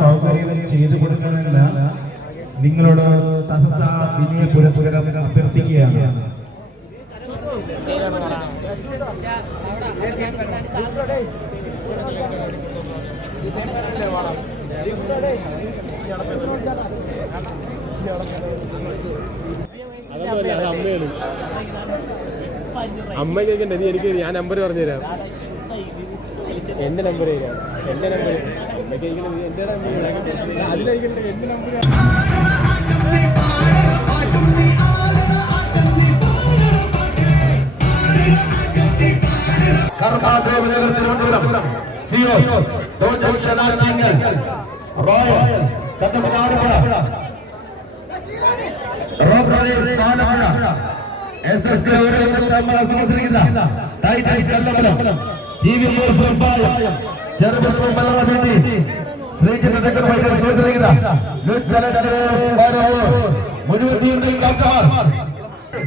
സൗകര്യം ചെയ്തു കൊടുക്കാനല്ല, നിങ്ങളോട് തഹസ വിനയ പുരസ്കാരം അഭ്യർത്ഥിക്കുകയാണ്. അമ്മ ചോദിക്കണ്ടേ, നീ എനിക്ക് ഞാൻ നമ്പർ പറഞ്ഞു തരാം. എന്റെ നമ്പർ തരാം, എന്റെ നമ്പർ എന്റെ നമ്പർ അതിലായിരിക്കട്ടെ, എന്റെ നമ്പർ.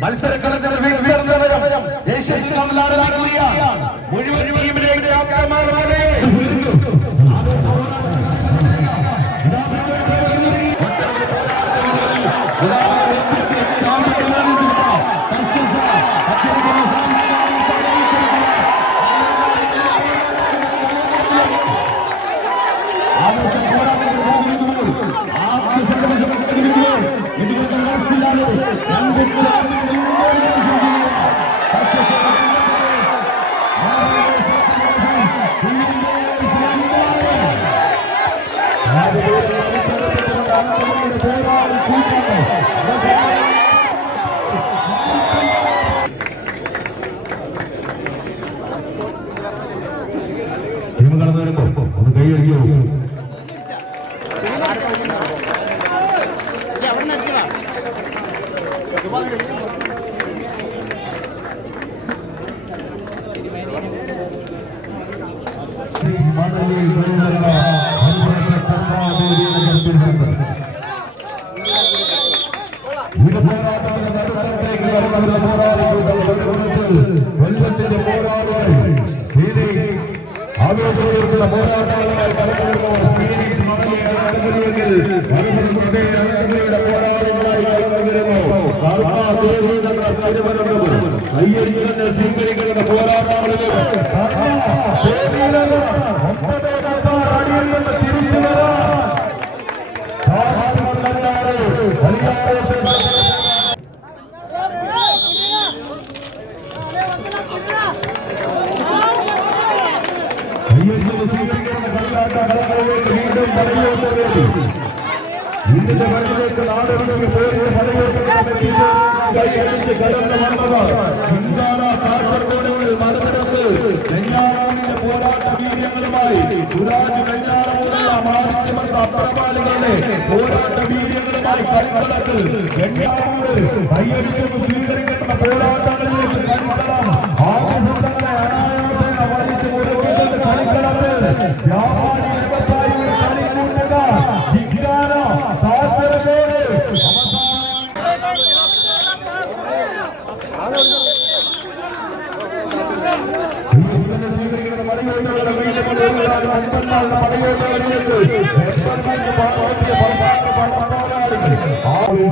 മത്സരക്കളത്തിൽ മുഴുവൻ ടീമിലേക്ക് കടന്നു വരുമ്പോ ഒന്ന് കൈയടിച്ചു. വെള്ളത്തിന്റെ പോരാളികൾ ആവേശമുള്ള പോരാട്ടങ്ങളുമായി കടന്നുവരുന്നവർ പോരാളികളായി കടന്നുവരുന്നു. കയ്യടിക്കുന്ന സ്വീകരിക്കുന്ന പോരാട്ടങ്ങളിൽ തിരിച്ചു വരാൻ വീണ്ടും പടയോട്ടവേദി ഇതിന്റെ മണ്ണിലേക്ക് നാടൊരുങ്ങി കൈയടിച്ച് കടന്നു വന്നവർ ചിന്താന കാസർഗോഡ് മലനിരപ്പ് വെഞ്ഞാറമൂടിന്റെ പോരാട്ട വീര്യങ്ങളുമായി സുരാജ് വെഞ്ഞാറമൂടുള്ള മാധ്യമ അപ്രമാലികളുടെ പോരാട്ട വീര്യങ്ങളുമായി കളിക്കളത്തിൽ വെഞ്ഞാറമൂട് കൈയടിച്ച് സ്വീകരിക്കുന്ന പോരാട്ടങ്ങളിലേക്ക് കളിക്കളം ആവശ്യങ്ങളെ അനായാസേന വലിച്ചു കൊടുക്കുന്നത് കളിക്കളത്തിൽ വ്യാപാരി വ്യവസായികൾ കളിക്കൂട്ടുക ജിജ്ഞാന കാസർഗോഡ്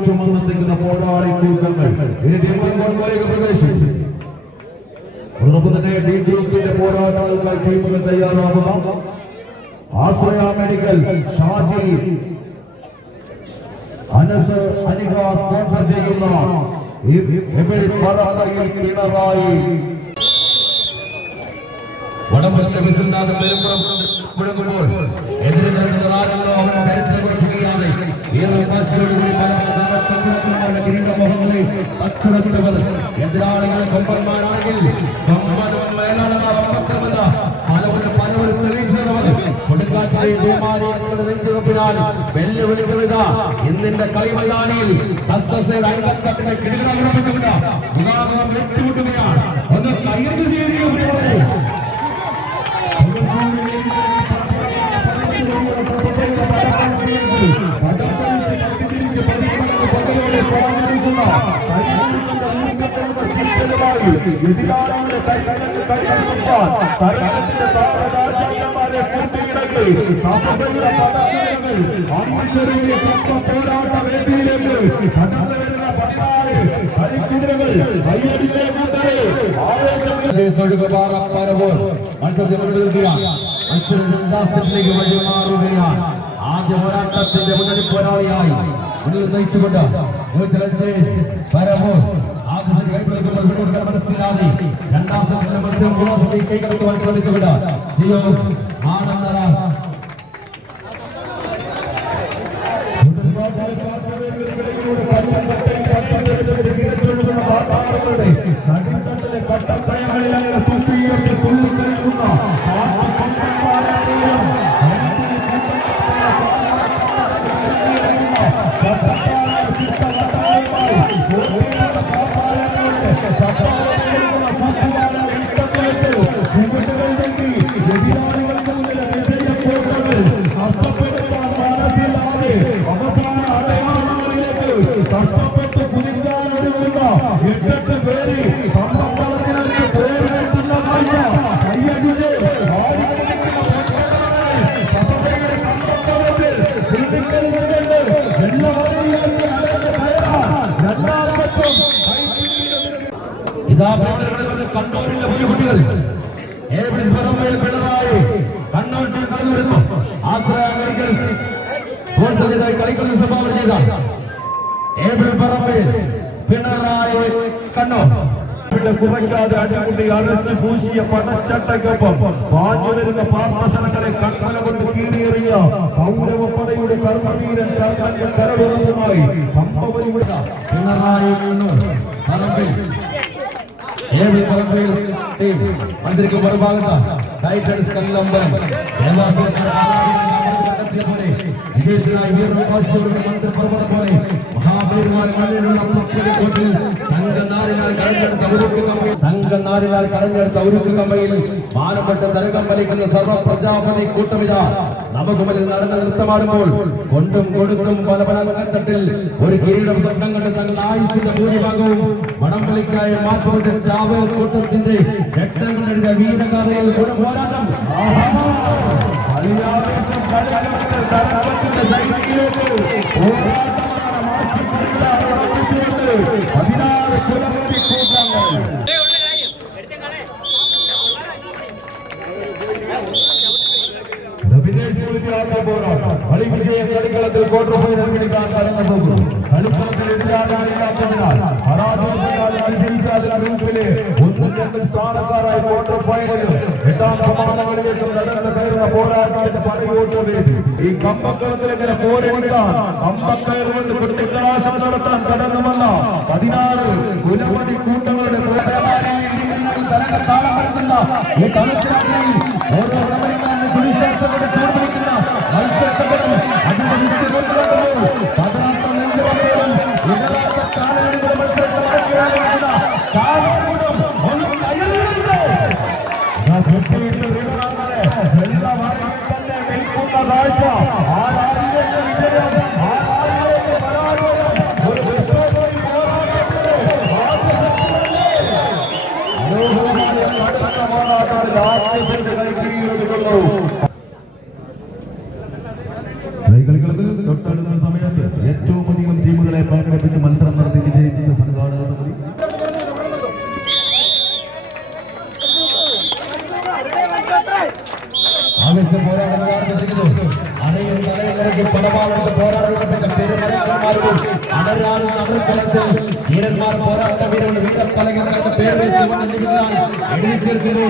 ചുമന്നെത്തിക്കുന്ന പോരാളി കൂട്ടങ്ങൾ പ്രവേശിച്ചു. അതോടൊപ്പം തന്നെ ഡി ഗ്രൂപ്പിന്റെ പോരാട്ടങ്ങൾക്കായി ടീമുകൾ തയ്യാറാവുക. ആശ്രയ മെഡിക്കൽ ഷാജി അനസ് അനിക സ്പോൺസർ ചെയ്യുന്ന പിണറായി വടംവലിയുടെ വിസിൽനാഥം മുഴങ്ങുമ്പോൾ എതിരെ നിൽക്കുന്ന ആരെങ്കിലും അവരുടെ കരുത്തിനെ കുറിച്ച് ചെയ്യാതെ ഏറെ വാശിയോടുകൂടി പല കിരീടമോഹങ്ങളെ തച്ചുടച്ചവർ എതിരാളികൾ കൊമ്പന്മാരാണെങ്കിൽ പലവരും പ്രതീക്ഷിച്ചവർ കൊടുങ്കാറ്റിലെ ഭൂമാരികളുടെ നെഞ്ചുറപ്പിനാൽ വെല്ലുവിളിക്കുക. ഇന്നിന്റെ കളിമൈതാനിയിൽ അംഗത്തട്ടിനെ കിടികിടമുറപ്പിച്ചുകൊണ്ട് മുഖാമുഖം ഏറ്റുമുട്ടുകയാണ്. ഒന്ന് കയ്യടി ചെയ്യുകയും എതിരാളികളുടെ കൈകളിൽ കടിച്ചുകൊടുക്കാൻ തരത്തിന്റെ താരരാജാക്കന്മാരെ കൂട്ടിയിടക്ക് സഭയുടെ പദക്കുകൾ അഞ്ചെറിയ പോരാട്ട വേദിയിലേക്ക് കടന്നു വരുന്ന 14 കളിക്കുതിരകൾ കൈയടിച്ചേ കൂട്ടരെ മത്സരത്തിലേക്ക് വഴിമാറുകയാണ്. ആദ്യ പോരാട്ടത്തിന്റെ മുന്നണി പോരാളിയായി മുന്നിൽ നയിച്ചുകൊണ്ട് മനസ്സിലാതെ രണ്ടാം സെറ്റിലെ മത്സരം കൈകടത്ത് മത്സരിച്ചുകൊണ്ട് കട്ടക്കയങ്ങളിലെ തുപ്പിയേറ്റ് തുള്ളിക്കളിക്കുന്ന കഷ്ടപ്പെട്ട് കുതിക്കാനൊരുങ്ങുന്ന 8 പേര് കമ്പക്കളത്തിലേക്ക് പേരിനെത്തുന്ന കാഴ്ച കയ്യടിച്ച് ഇതാ കണ്ണൂരിലെ പുതിയ കുട്ടികൾ പിണറായി കണ്ണൂർ കടന്നു വരുന്നു. ആശ്രയ കളിക്കുന്ന സംഭാവന ചെയ്ത പിണറായി കണ്ണൂർ കുറയ്ക്കാതെ അടിമുടി അടച്ചു പൂശിയ പടച്ചട്ടക്കൊപ്പം പാഞ്ഞു വരുന്ന പാർശ്വസനങ്ങളെ കണ്ണല കൊണ്ട് കീറിയെറിയ കൗരവപ്പടയുടെ കർമ്മവീരൻ കർമ്മന്റെ കരവിറങ്ങുമായി കമ്പവരിയുടെ പിണറായി മന്ത്രിക്ക് മറുഭാഗത്ത് ടൈറ്റൻസ് കല്ലമ്പലം തങ്കനാരിനാൽ കടഞ്ഞെടുത്ത ഉരുക്ക് കമ്പയിൽ മാനപ്പെട്ട തരകം വലിക്കുന്ന സർവ പ്രജാപതി കൂട്ടമിത നമുക്ക് മുന്നിൽ നടന്ന നൃത്തമാടുമ്പോൾ കൊണ്ടും കൊടുത്തും പല പല തട്ടിൽ ഒരു കിരീടം സ്വപ്നം കണ്ട് തങ്ങളുടെ ആയുസിന്റെ ഭൂരിഭാഗവും വടംവലിക്കായി മാറ്റുകൊണ്ട് ചാവേർ കൂട്ടത്തിന്റെ രക്തങ്ങളുടെ വീരഗാഥയിൽ പോരാട്ടം കളിവിജയ കളിക്കളത്തിൽ ക്വാർട്ടർ ഫൈനൽ കളിക്കാൻ കടന്നു പോകുന്നു. കളിക്കളത്തിൽ എതിരാളികളില്ലാത്തതിനാൽ പരാജയപ്പെടാതെ അനുസരിച്ച് അതിന് ഗ്രൂപ്പിലെ 1-2 സ്ഥാനക്കാരായി ക്വാർട്ടർ ഫൈനലിൽ 8ാം സമാനങ്ങളിലേക്ക് നടന്നു കയറുന്ന പോരാട്ടത്തിന്റെ പടയോട്ട് വേണ്ടി ഈ കമ്പക്കളത്തിലെങ്ങനെ പോരടിക്കാൻ കമ്പക്കയറുകൊണ്ട് കുട്ടിക്കലാശം നടത്താൻ കടന്നു വന്ന 16 കുലപതി കൂട്ടങ്ങളുടെ ഈ തലത്തിലാണെങ്കിൽ ഓരോ കളിക്കാരനും സുരക്ഷിതത്തോടെ തീർന്നിരിക്കുന്ന മത്സരങ്ങളും അതിന്റെ വിട്ടുകൊണ്ടുവരുമ്പോൾ 18 നിമിഷങ്ങളും ഇടരാത്ത കാലങ്ങളുടെ മത്സരത്തിലാക്കിയായിരിക്കുന്ന കാലങ്ങളും ഒന്നും കയ്യിലുണ്ട്. കാഴ്ച ആരാധിക വിജയം ആരാധിക പരാജയം ഒരു കളിക്കളത്തിൽ തൊട്ടടുത്ത സമയത്ത് ഏറ്റവും അധികം ടീമുകളെ പങ്കെടുപ്പിച്ച് മത്സരം നടത്തി വിജയിച്ച സംഘാടക സമിതി ആവേശം പോരാടുന്നു. അണയും തലയിലിറക്കി പടമാളത്ത് പോരാടുന്ന പെരുമലന്മാരുടെ അടരാളും അമൃതത്തിൽ വീരന്മാർ പോരാട്ട വീരരുടെ വീരപ്പലകളുടെ പേര് എഴുതി തീർക്കുന്നു.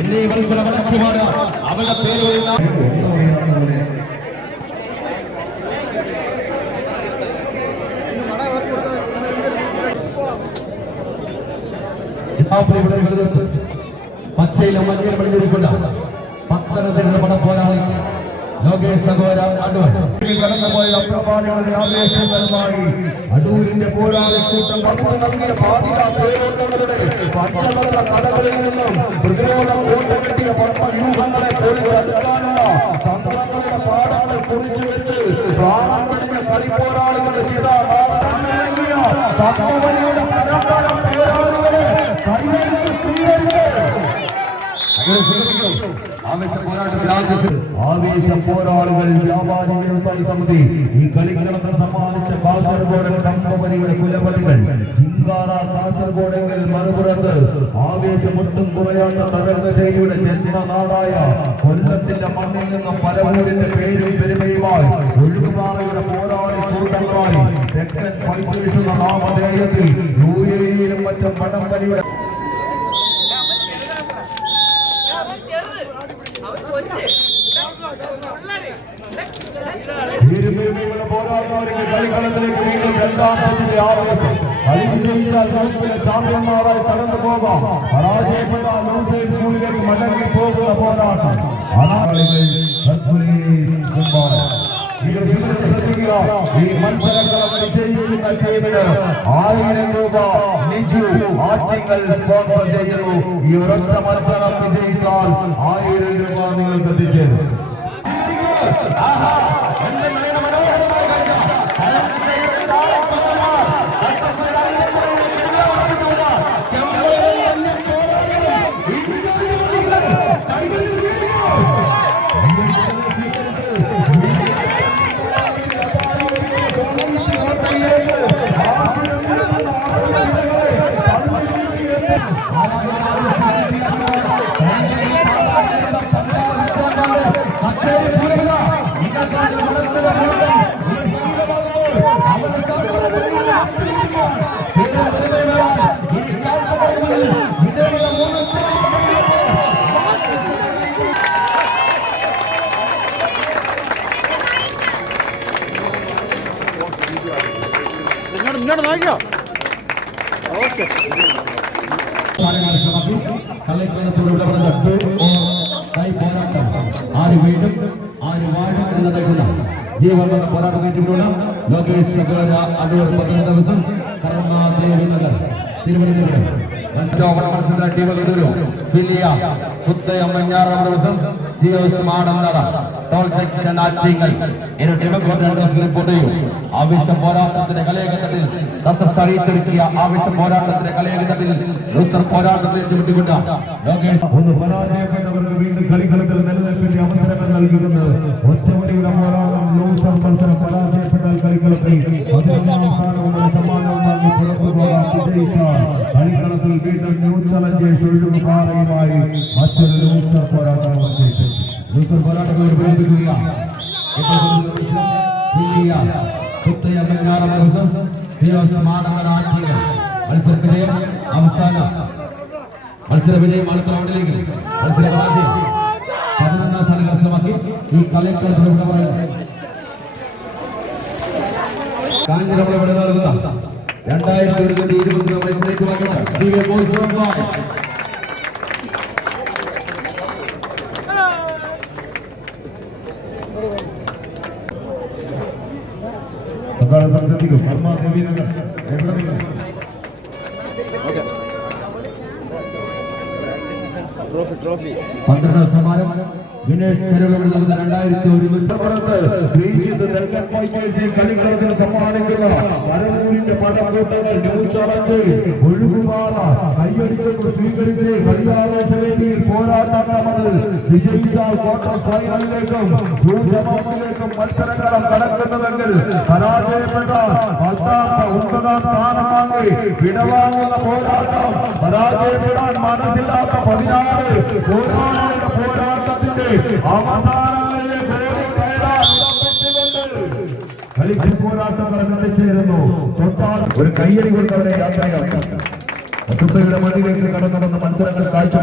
എന്നീ മത്സരം അടക്കമാണ് അവരുടെ പേര് പച്ചയിലും മഞ്ഞൾ മണിക്കൊണ്ട് പത്തനംതിട്ട പടപ്പോരാളി ലോകേഷ് സഹോദര കടന്നുപോയ അപ്രപാദികളുടെ ആവേശങ്ങളുമായി അടൂരിന്റെ പോരാളിക്കൂട്ടം പങ്കു നൽകിയ ബാധിത പേരോട്ടങ്ങളുടെ പച്ചമല കടകളിൽ നിന്നും പ്രതിരോധം കോട്ടകെട്ടിയ പത്മവ്യൂഹങ്ങളെ പൊളിച്ചെടുക്കാനുള്ള തന്ത്രങ്ങളുടെ പാഠങ്ങൾ കുറിച്ചു വെച്ച് പ്രാണം കഴിഞ്ഞ കളിപ്പോരാളികളുടെ ചിത പത്മവലിയുടെ പരമ്പര പോരാളികളെ ആവേശ പോരാളികൾ വ്യാപാരി വ്യവസായി സമിതി ഈ കളിക്കളത്തിൽ സമ്മാനിച്ച കാസർഗോഡ് കമ്പനിയുടെ കുലപതികൾ ചിങ്കാറ കാസർഗോഡെങ്കിൽ മറുപുറത്ത് ആവേശമൊട്ടും കുറയാത്ത തരംഗശൈലിയുടെ ജന്മനാടായ കൊല്ലത്തിന്റെ മണ്ണിൽ നിന്നും പരവൂരിന്റെ പേരും പെരുമയുമായി ഒഴുകുപാറയുടെ പോരാളി കൂട്ടങ്ങളായി തെക്കൻ ഫൈറ്റ് നാമധേയത്തിൽ യുഎഇയിലും മറ്റും വടംവലിയുടെ പോരാട്ടത്തിലേക്ക് കളിക്കളത്തിലേക്ക് വീണ്ടും രണ്ടാം സെറ്റിന്റെ ആവേശം കളി വിജയിച്ചാൽ ഗ്രൂപ്പിലെ ചാമ്പ്യന്മാരായി കടന്നു പോകാം പരാജയപ്പെട്ട ലൂസേഴ്സ് സ്കൂളിലേക്ക് മടങ്ങി പോകുന്ന പോരാട്ടം ഈ മത്സരങ്ങൾ വിജയിക്കുന്ന ടീമിന് 1000 രൂപ നിജു ആറ്റിങ്ങൽ സ്പോൺസർ ചെയ്യുന്നു. ഈ ഒരൊറ്റ മത്സരം വിജയിച്ചാൽ 1000 രൂപ നിങ്ങൾക്ക് എത്തിച്ചേരും. ഇങ്ങോട്ട് നോക്കിയോ? ഓക്കെ ആര് വീണ്ടും ആര് വാഴും എന്നതായിട്ടുള്ള ജീവനുള്ള പോരാട്ടം വേണ്ടിയുള്ള ലോകേഷ് അടൂർ 12 ദിവസം കർമ്മദേവി നഗർ തിരുവനന്തപുരം മത്സര ടീമുകളുടെ ഫിലിയ പുത്തയം മഞ്ഞാറാം ദിവസം സിയോസ് മാടന്നട ടോൾ ജംഗ്ഷൻ ആറ്റിങ്ങൽ ഇരു ടീമുകളും റിപ്പോർട്ട് ചെയ്യും. ആവേശ പോരാട്ടത്തിന്റെ കലയകത്തിൽ അറിയിച്ചൊരുക്കിയ ആവേശ പോരാട്ടത്തിന്റെ കലയകത്തിൽ ലൂസർ പോരാട്ടത്തെ ചുമട്ടിക്കൊണ്ട് ലോകേഷ് ഒന്ന് പരാജയപ്പെട്ടവർക്ക് വീണ്ടും കളിക്കളത്തിൽ നിലനിൽപ്പിന്റെ അവസരങ്ങൾ നൽകുന്നത് ഒറ്റവടിയുടെ പോരാട്ടം. ലൂസർ മത്സരം പരാജയപ്പെട്ടാൽ കളിക്കളത്തിൽ 11ാം സ്ഥാനവും സമ്മാനവും നൽകി പുറത്തു പോകാൻ വിജയിച്ചാൽ കളിക്കളത്തിൽ വീണ്ടും ന്യൂ ചലഞ്ചേഴ്സ് ഒഴുകുപാറയുമായി മറ്റൊരു ലൂസർ പോരാട്ടം അവശേഷിച്ചു. ലൂസർ പോരാട്ടങ്ങൾ ഉപയോഗിക്കുക മത്സരത്തിലെ അവസാന മത്സര വിജയം അടുത്ത റൗണ്ടിലേക്ക് മത്സര പരാജയം 11ാം സ്ഥാനം കരസ്ഥമാക്കി ഈ കളിക്കളത്തിൽ കാഞ്ഞിരപ്പുഴ ഇവിടെ നൽകുന്ന 2020 മത്സരത്തിലേക്ക് ശ്രദ്ധിക്കും. കർമ്മദേവി നഗർ എവിടെ നിങ്ങൾ ട്രോഫി 12 സമ്മാനം വിനേഷ് ചെറുവിൽ നൽകുന്ന 2001 ശ്രീജിത്ത് തെക്കൻ ഫൈറ്റേഴ്സിനെ കളിക്കളത്തിന് സമ്മാനിക്കുന്ന പരവൂരിന്റെ പടക്കൂട്ടങ്ങൾ ന്യൂ ചലഞ്ച് ഒഴുകുപാറ കൈയടിച്ചുകൊണ്ട് സ്വീകരിച്ച് കളിയാവേശവേദിയിൽ പോരാട്ടങ്ങൾ വിജയിച്ചാൽ ക്വാർട്ടർ ഫൈനലിലേക്കും ൂജമാപ്പിലേക്കും മത്സരങ്ങളും കടക്കുന്നുവെങ്കിൽ പരാജയപ്പെട്ട 9ാം സ്ഥാനം വാങ്ങി വിടവാങ്ങുന്ന പോരാട്ടം പരാജയപ്പെടാൻ മനസ്സിലാത്ത 16 പോരാട്ടത്തിന്റെ അവസാനങ്ങളിലെ ഗോളി കയറാൻ കളിക്കും പോരാട്ടങ്ങൾ എത്തിച്ചേരുന്നു. തൊട്ടാൽ ഒരു കയ്യടി കൊണ്ട് അവരെ യാത്രയാക്കാം. അസുഖയുടെ മണ്ണിലേക്ക് കടന്നു വന്ന മത്സരങ്ങൾ കാഴ്ച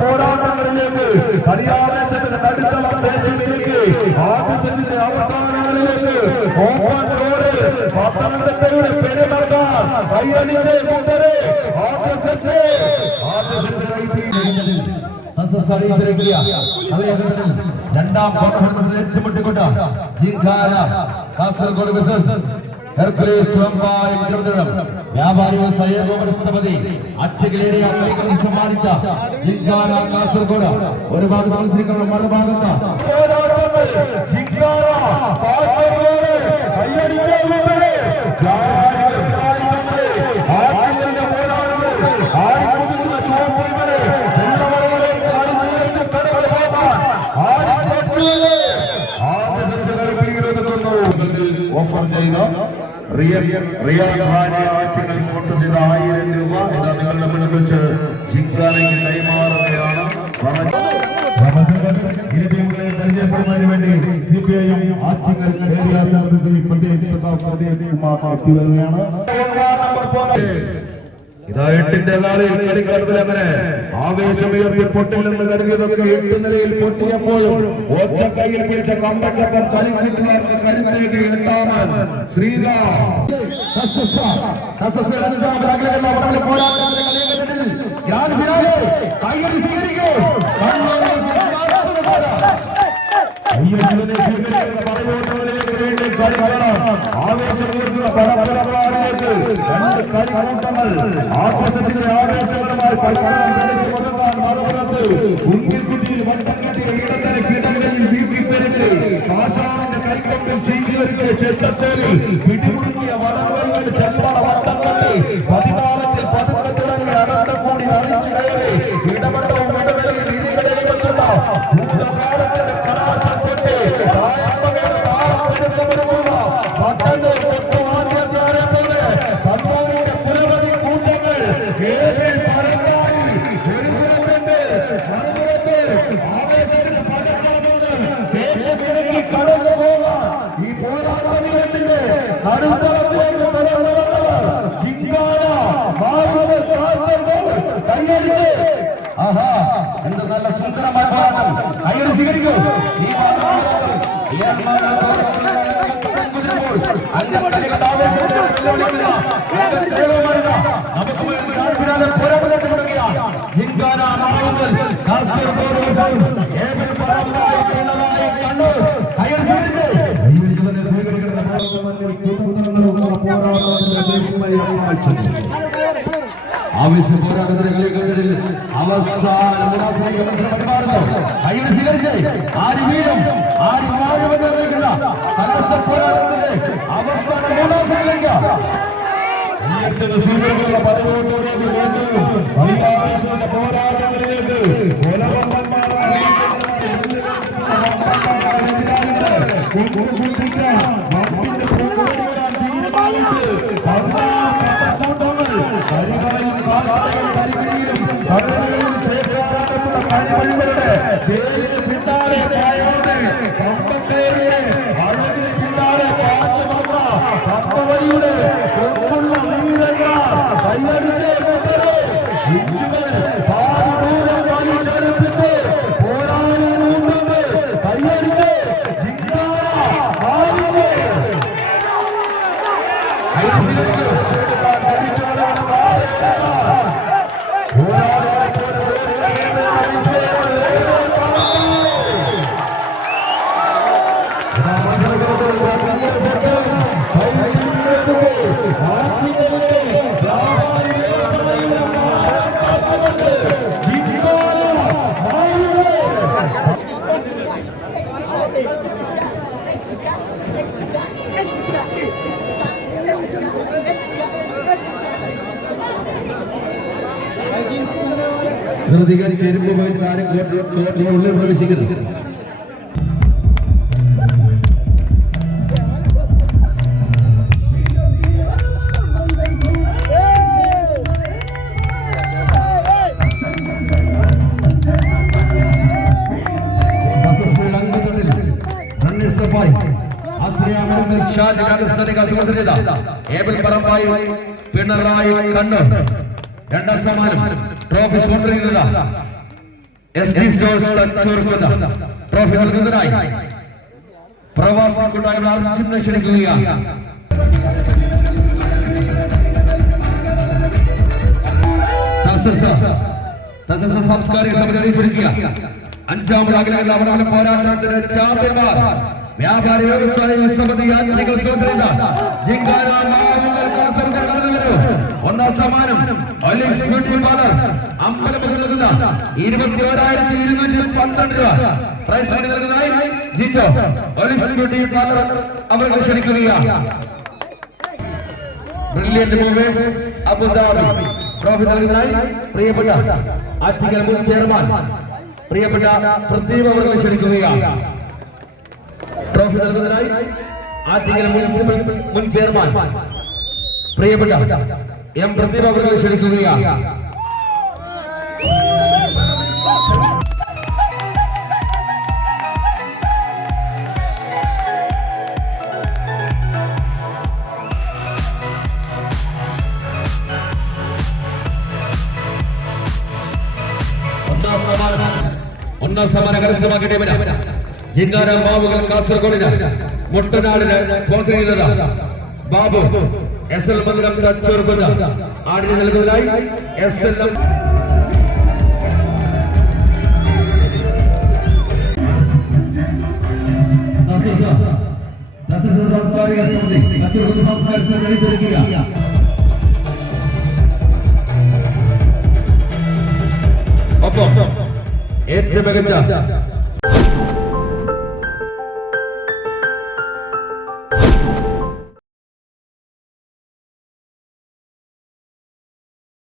പോരാട്ടങ്ങളിലേക്ക് കളിയാവേശത്തിന്റെ നടുത്തളം തേച്ചു നിൽക്ക് ആദ്യത്തിന്റെ അവസാനങ്ങളിലേക്ക് പത്തനംതിട്ടയുടെ പെരുമക്കാൻ കൈയടിച്ച് കൂട്ടരെ രണ്ടാം ഏറ്റുമുട്ടിക്കൊണ്ട് കാസർഗോഡ് ബിസിനസ് വ്യാപാരി വ്യവസായ സമിതി അറ്റകിലേറിയ സമ്മാനിച്ച കാസർഗോഡ് ഒരുപാട് മത്സരിക്കുന്ന മറുഭാഗത്ത് ജിങ്കാന കാസർഗോഡ് കൈയടിച്ച മുമ്പില് ആറ്റിന്റെ പോരാളികൾ ആടിക്കൊടുക്കുന്ന ചുവപ്പുകളെ എല്ലാവരെയും കാണിച്ചു കടകൾ പോകാൻ ഓഫർ ചെയ്ത റിയാൻ റാണി ആറ്റിങ്ങൾ സ്പോൺസർ ചെയ്ത 1000 രൂപ ഇതാ നിങ്ങളുടെ മുന്നിൽ വെച്ച് ജിങ്കാനയ്ക്ക് കൈമാറുകയാണ്. ഇരു ടീമുകളെ പരിചയപ്പെടുന്നതിന് വേണ്ടി CPIM Attingal area secretary Pradeep Kumar എത്തി വരികയാണ്. ഇതാ 8ന്റെ കാലിൽ കളിക്കളത്തിൽ അങ്ങനെ ആവേശമുയർത്തി പൊട്ടില്ലെന്ന് കരുതിയതൊക്കെ 8 നിലയിൽ പൊട്ടിയപ്പോഴും ഒറ്റ കയ്യിൽ പിടിച്ച കമ്പക്കപ്പൻ കളിക്കൂട്ടുകാർക്ക് കരുത്തേക്ക് 8ാമൻ ശ്രീറാം ആവേശമുയർത്തുന്ന പരമ്പരകളിലേക്ക് 2 കളിക്കൂട്ടങ്ങൾ ആഘോഷത്തിന്റെ ആവേശകരമായി ഉണ്ണിക്കുട്ടിയിൽ വട്ടം കെട്ടിയ ഇടത്തര കിടങ്ങളിൽ വീട്ടിപ്പെരുത്ത് കാശാവിന്റെ കൈക്കൊണ്ടിൽ ചെയ്തിയൊരുക്കിയ ചെറ്റത്തേലിൽ പിടിമുറുക്കിയ വടവങ്ങൾ ചെമ്പട വട്ടം കെട്ടി 14ത്തിൽ പതുക്കെ തുടങ്ങി അനന്തം കൂടി അറിയിച്ചു കയറി ഇടപെട്ടവും ഇടവേളയിൽ ഇരുകടയിലെത്തുന്ന ഭൂതകാലത്തിന്റെ കലാശത്തെ പ്രായമ്പകയുടെ താളപ്പെടുത്തപ്പെടുന്ന പട്ടങ്ങൾ തൊട്ടുമാറ്റിയക്കാരെ പോലെ കണ്ണൂരിന്റെ പുരവധി കൂട്ടങ്ങൾ ഏതിൽ പരന്നായി ഒരു പുറത്തുണ്ട് മറുപുറത്ത് ആവേശത്തിന് പടക്കണമെന്ന് തേച്ച് കിടക്കി കടന്നു പോകാൻ ഈ പോരാട്ടത്തിന്റെ നടുത്തളത്തിലേക്ക് കടന്നു വന്നവർ ജിങ്കാന മാറുകൾ കാസർഗോഡ് കൈയടിച്ച് ആഹാ എന്ത് നല്ല സുന്ദരമായ പോരാട്ടം കൈയടി സ്വീകരിക്കൂ. ഈ ആവേശ പോരാട്ടത്തിന്റെ കളികളിൽ അവസാന കൈയ്യിൽ സ്വീകരിച്ച് ആര് വീഴും ആര് മാറുമെന്ന് നിർണ്ണയിക്കുന്ന കലാശ പോരാട്ടത്തിന്റെ അവസാന 3ാം സെക്കൻഡിലേക്ക് സ്വീകരിക്കുന്ന പദവിയോടുകൂടി പോരാട്ടങ്ങളിലേക്ക് പിന്നാലെ കമ്പക്കയുടെ അഴകിന് പിന്നാലെ പാഞ്ഞു വന്ന കമ്പവരിയുടെ കൊണ്ടുള്ള നീരങ്ങൾ കൈയടിച്ച് ഇഞ്ചുകൾ പാതി ദൂരം വലിച്ചെടുപ്പിച്ച് പോരാളികളുണ്ട് കൈയടിച്ച് ശ്രദ്ധിക്കാൻ ചേരുമ്പോൾ പോയിട്ട് ആരും കോർട്ടിനുള്ളിൽ പ്രവേശിക്കരുത്. പിണറായി കണ്ണൂർ 2ാം സമ്മാനം ട്രോഫി സ്പോൺസർ ചെയ്യുന്നത് SD സ്റ്റോഴ്സ് തച്ചൂർക്കുന്ന ട്രോഫി നൽകുന്നതിനായി പ്രവാസി കൂട്ടായ്മ അർജുനെ ക്ഷണിക്കുകയാണ്. സാംസ്കാരിക സമിതി ക്ഷണിക്കുക. 5ാം അവനവന്റെ പോരാട്ടത്തിന്റെ ചാമ്പ്യന്മാർ വ്യാപാരി വ്യവസായ സമിതി ജിങ്കാന 1ാം സമ്മാനം ഒലിക്സ് ബ്യൂട്ടി പാർലർ അമ്പലമുഖത്ത് നൽകുന്ന 21,212 രൂപ പ്രൈസ് മണി നൽകുന്നതായി ജിജോ ഒലിക്സ് ബ്യൂട്ടി പാർലർ അവർക്ക് ക്ഷണിക്കുകയാണ്. ബ്രില്യന്റ് മൂവേഴ്സ് അബുദാബി ട്രോഫി നൽകുന്നതായി പ്രിയപ്പെട്ട ആറ്റിങ്ങൽ മുൻ ചെയർമാൻ പ്രിയപ്പെട്ട പ്രദീപ് അവർക്ക് ക്ഷണിക്കുകയാണ്. ട്രോഫി നൽകുന്നതിനായി ആറ്റിങ്ങൽ മുനിസിപ്പൽ മുൻ ചെയർമാൻ പ്രിയപ്പെട്ട എം പ്രദീപ് അവർക്ക് ക്ഷണിക്കുകയാണ്. ഒന്നാം സമ്മാനം കരസ്ഥമാക്കിയ ജിങ്കാര ബാബുകൾ കാസർഗോഡിന് മുട്ടനാടിന് സ്പോൺസർ ചെയ്തത് ബാബു SL മന്ദിരം തച്ചോർക്കുന്ന ആടിന് നൽകുന്നതായി SLM സാംസ്കാരിക സമിതി മറ്റൊരു സാംസ്കാരിക സമിതി ഒരുക്കുക. ഒപ്പം ഏറ്റവും മികച്ച